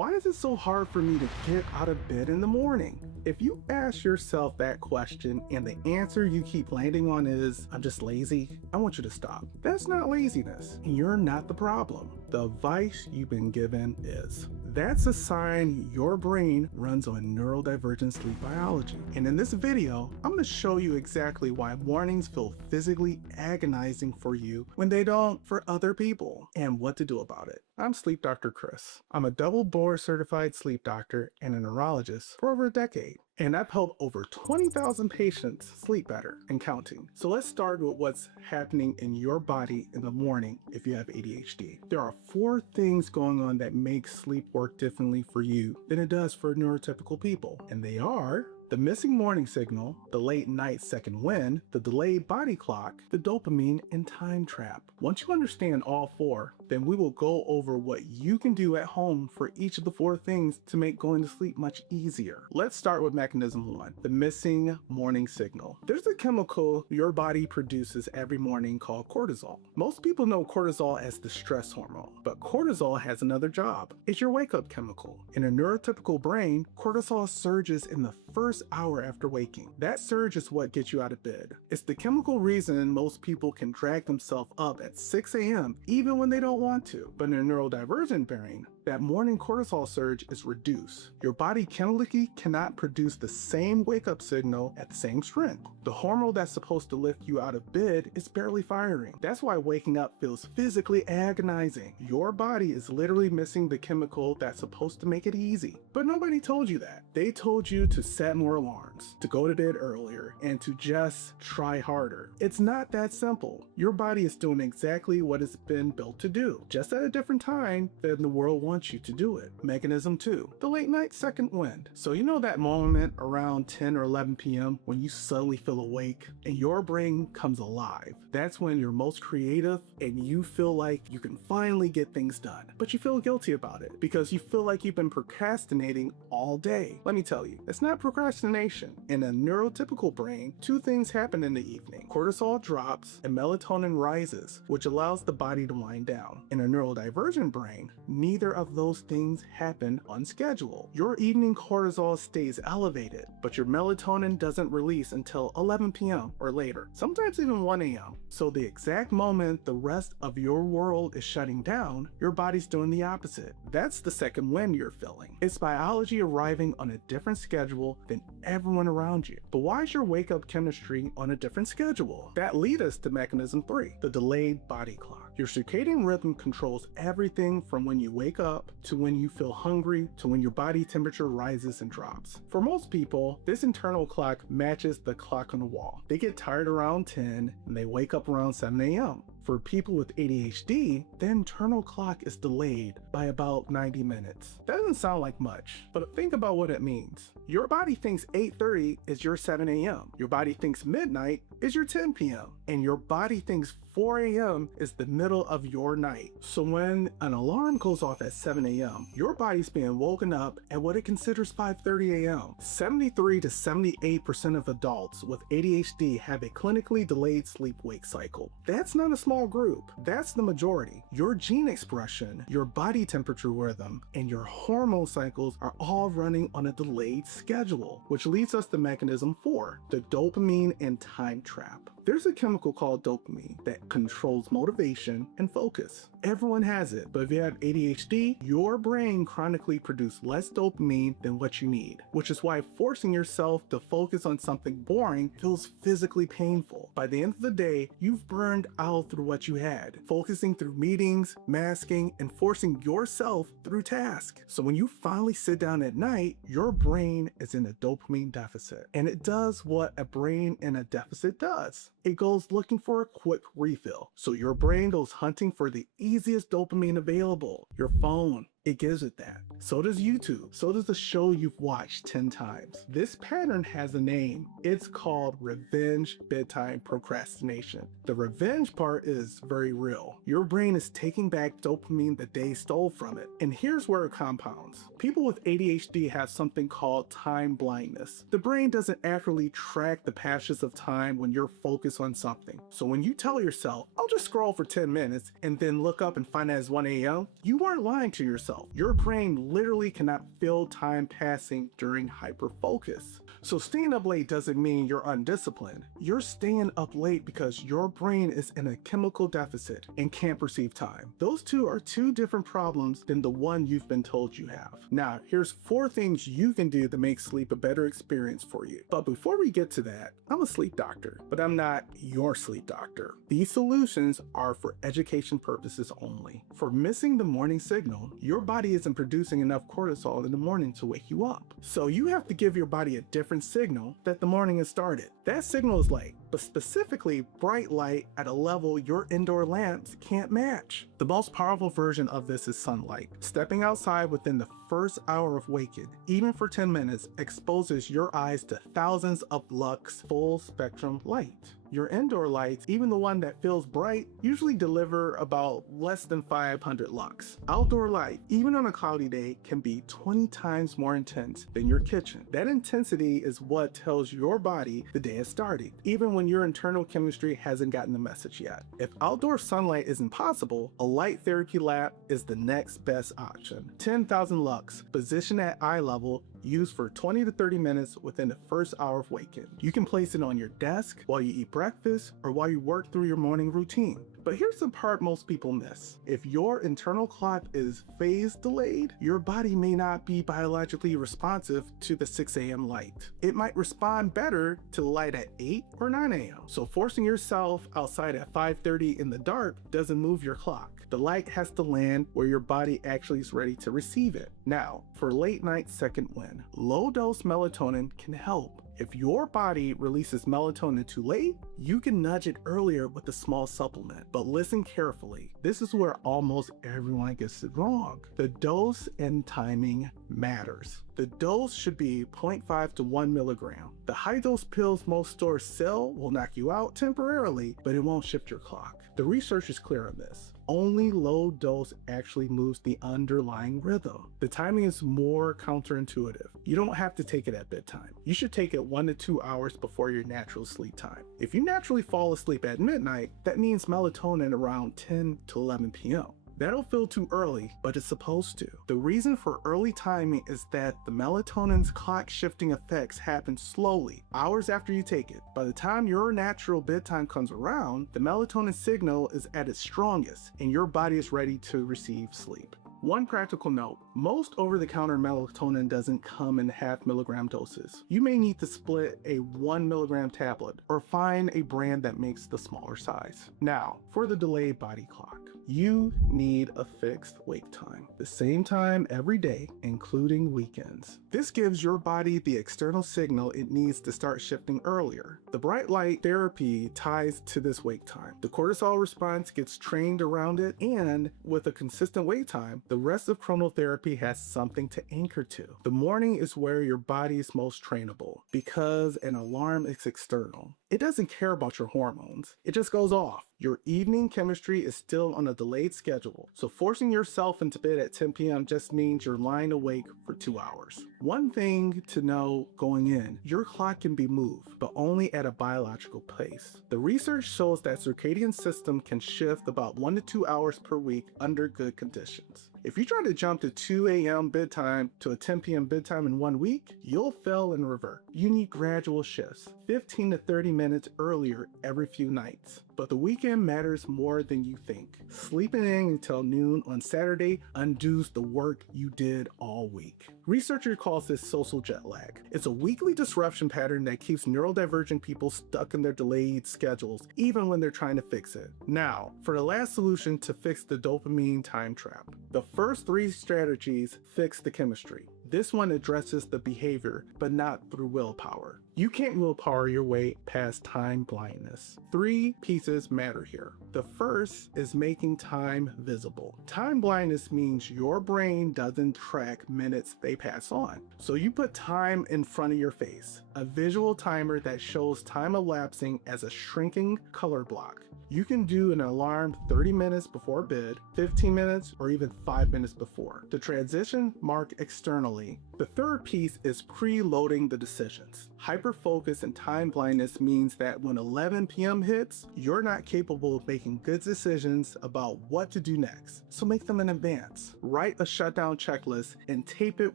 Why is it so hard for me to get out of bed in the morning? If you ask yourself that question and the answer you keep landing on is, I'm just lazy, I want you to stop. That's not laziness, and you're not the problem. The advice you've been given is. That's a sign your brain runs on neurodivergent sleep biology. And in this video, I'm going to show you exactly why mornings feel physically agonizing for you when they don't for other people, and what to do about it. I'm Sleep Dr. Chris. I'm a double board certified sleep doctor and a neurologist for over a decade, and I've helped over 20,000 patients sleep better and counting. So let's start with what's happening in your body in the morning if you have ADHD. There are 4 things going on that make sleep work differently for you than it does for neurotypical people, and they are the missing morning signal, the late night second wind, the delayed body clock, the dopamine, and time trap. Once you understand all 4, then we will go over what you can do at home for each of the 4 things to make going to sleep much easier. Let's start with mechanism 1, the missing morning signal. There's a chemical your body produces every morning called cortisol. Most people know cortisol as the stress hormone, but cortisol has another job. It's your wake-up chemical. In a neurotypical brain, cortisol surges in the first hour after waking. That surge is what gets you out of bed. It's the chemical reason most people can drag themselves up at 6 a.m. even when they don't want to. But in a neurodivergent brain, that morning cortisol surge is reduced. Your body chemically cannot produce the same wake-up signal at the same strength. The hormone that's supposed to lift you out of bed is barely firing. That's why waking up feels physically agonizing. Your body is literally missing the chemical that's supposed to make it easy. But nobody told you that. They told you to set more alarms, to go to bed earlier, and to just try harder. It's not that simple. Your body is doing exactly what it's been built to do, just at a different time than the world wants you to do it. Mechanism 2, the late night second wind. So you know that moment around 10 or 11 p.m. when you suddenly feel awake and your brain comes alive. That's when you're most creative and you feel like you can finally get things done, but you feel guilty about it because you feel like you've been procrastinating all day. Let me tell you, it's not procrastination. In a neurotypical brain, 2 things happen in the evening. Cortisol drops and melatonin rises, which allows the body to wind down. In a neurodivergent brain, neither of those things happen on schedule. Your evening cortisol stays elevated, but your melatonin doesn't release until 11 p.m. or later, sometimes even 1 a.m. So the exact moment the rest of your world is shutting down, your body's doing the opposite. That's the second wind you're feeling. It's biology arriving on a different schedule than everyone around you. But why is your wake-up chemistry on a different schedule? That leads us to mechanism 3, the delayed body clock. Your circadian rhythm controls everything from when you wake up to when you feel hungry to when your body temperature rises and drops. For most people, this internal clock matches the clock on the wall. They get tired around 10 and they wake up around 7 a.m. For people with ADHD, the internal clock is delayed by about 90 minutes. That doesn't sound like much, but think about what it means. Your body thinks 8:30 is your 7 a.m. Your body thinks midnight is your 10 p.m. And your body thinks 4 a.m. is the middle of your night. So when an alarm goes off at 7 a.m., your body's being woken up at what it considers 5:30 a.m. 73 to 78% of adults with ADHD have a clinically delayed sleep-wake cycle. That's not a small group. That's the majority. Your gene expression, your body temperature rhythm, and your hormone cycles are all running on a delayed schedule, which leads us to mechanism 4, the dopamine and time trap. There's a chemical called dopamine that controls motivation and focus. Everyone has it, but if you have ADHD, your brain chronically produces less dopamine than what you need, which is why forcing yourself to focus on something boring feels physically painful. By the end of the day, you've burned out through what you had, focusing through meetings, masking, and forcing yourself through tasks. So when you finally sit down at night, your brain is in a dopamine deficit, and it does what a brain in a deficit does. It goes looking for a quick refill. So your brain goes hunting for the easiest dopamine available, your phone. It gives it that. So does YouTube. So does the show you've watched 10 times. This pattern has a name. It's called revenge bedtime procrastination. The revenge part is very real. Your brain is taking back dopamine that they stole from it. And here's where it compounds. People with ADHD have something called time blindness. The brain doesn't accurately track the passages of time when you're focused on something. So when you tell yourself, I'll just scroll for 10 minutes and then look up and find out it's 1 a.m., you aren't lying to yourself. yourself. Your brain literally cannot feel time passing during hyperfocus. So staying up late doesn't mean you're undisciplined. You're staying up late because your brain is in a chemical deficit and can't perceive time. Those two are two different problems than the one you've been told you have. Now, here's 4 things you can do to make sleep a better experience for you. But before we get to that, I'm a sleep doctor, but I'm not your sleep doctor. These solutions are for education purposes only. For missing the morning signal, your body isn't producing enough cortisol in the morning to wake you up. So you have to give your body a different signal that the morning has started. That signal is light, but specifically bright light at a level your indoor lamps can't match. The most powerful version of this is sunlight. Stepping outside within the first hour of waking, even for 10 minutes, exposes your eyes to thousands of lux full spectrum light. Your indoor lights, even the one that feels bright, usually deliver about less than 500 lux. Outdoor light, even on a cloudy day, can be 20 times more intense than your kitchen. That intensity is what tells your body the day is starting, even when your internal chemistry hasn't gotten the message yet. If outdoor sunlight isn't possible, a light therapy lamp is the next best option. 10,000 lux, positioned at eye level, used for 20 to 30 minutes within the first hour of waking. You can place it on your desk while you eat breakfast or while you work through your morning routine. But here's the part most people miss. If your internal clock is phase delayed, your body may not be biologically responsive to the 6 a.m. light. It might respond better to light at 8 or 9 a.m. So forcing yourself outside at 5:30 in the dark doesn't move your clock. The light has to land where your body actually is ready to receive it. Now, for late night second win, low dose melatonin can help. If your body releases melatonin too late, you can nudge it earlier with a small supplement. But listen carefully. This is where almost everyone gets it wrong. The dose and timing matters. The dose should be 0.5 to 1 milligram. The high dose pills most stores sell will knock you out temporarily, but it won't shift your clock. The research is clear on this. Only low dose actually moves the underlying rhythm. The timing is more counterintuitive. You don't have to take it at bedtime. You should take it 1 to 2 hours before your natural sleep time. If you naturally fall asleep at midnight, that means melatonin around 10 to 11 p.m. That'll feel too early, but it's supposed to. The reason for early timing is that the melatonin's clock shifting effects happen slowly, hours after you take it. By the time your natural bedtime comes around, the melatonin signal is at its strongest and your body is ready to receive sleep. One practical note, most over-the-counter melatonin doesn't come in half milligram doses. You may need to split a 1 milligram tablet or find a brand that makes the smaller size. Now, for the delayed body clock. You need a fixed wake time, the same time every day, including weekends. This gives your body the external signal it needs to start shifting earlier. The bright light therapy ties to this wake time. The cortisol response gets trained around it, and with a consistent wake time, the rest of chronotherapy has something to anchor to. The morning is where your body is most trainable because an alarm is external. It doesn't care about your hormones. It just goes off. Your evening chemistry is still on a delayed schedule, so forcing yourself into bed at 10 p.m. just means you're lying awake for 2 hours. One thing to know going in, your clock can be moved, but only at a biological pace. The research shows that circadian system can shift about 1 to 2 hours per week under good conditions. If you try to jump to 2 a.m. bedtime to a 10 p.m. bedtime in 1 week, you'll fail and revert. You need gradual shifts, 15 to 30 minutes earlier every few nights. But the weekend matters more than you think. Sleeping in until noon on Saturday undoes the work you did all week. Researchers call this social jet lag. It's a weekly disruption pattern that keeps neurodivergent people stuck in their delayed schedules, even when they're trying to fix it. Now, for the last solution to fix the dopamine time trap. The first 3 strategies fix the chemistry. This one addresses the behavior, but not through willpower. You can't willpower your way past time blindness. 3 pieces matter here. The first is making time visible. Time blindness means your brain doesn't track minutes they pass on. So you put time in front of your face, a visual timer that shows time elapsing as a shrinking color block. You can do an alarm 30 minutes before bed, 15 minutes, or even 5 minutes before. The transition, mark externally. The third piece is preloading the decisions. Hyperfocus and time blindness means that when 11 p.m. hits, you're not capable of making good decisions about what to do next. So make them in advance. Write a shutdown checklist and tape it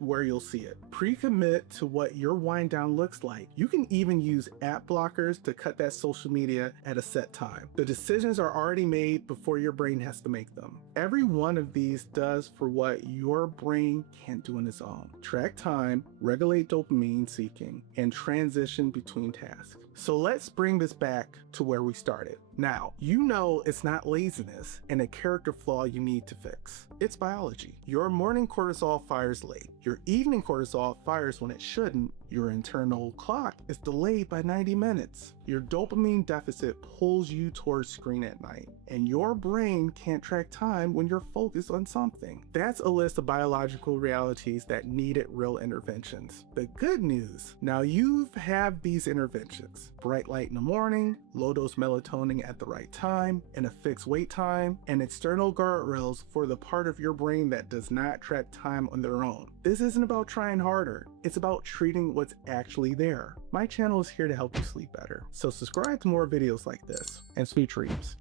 where you'll see it. Pre-commit to what your wind down looks like. You can even use app blockers to cut that social media at a set time. The decisions are already made before your brain has to make them. Every one of these does for what your brain can't do on its own. Track time, regulate dopamine seeking, and transition between tasks. So let's bring this back to where we started. Now, you know it's not laziness and a character flaw you need to fix. It's biology. Your morning cortisol fires late. Your evening cortisol fires when it shouldn't. Your internal clock is delayed by 90 minutes. Your dopamine deficit pulls you towards screen at night, and your brain can't track time when you're focused on something. That's a list of biological realities that needed real interventions. The good news, now you have these interventions. Bright light in the morning, low dose melatonin at the right time, and a fixed wait time, and external guardrails for the part of your brain that does not track time on their own. This isn't about trying harder, it's about treating what's actually there. My channel is here to help you sleep better, so subscribe to more videos like this, and sweet dreams.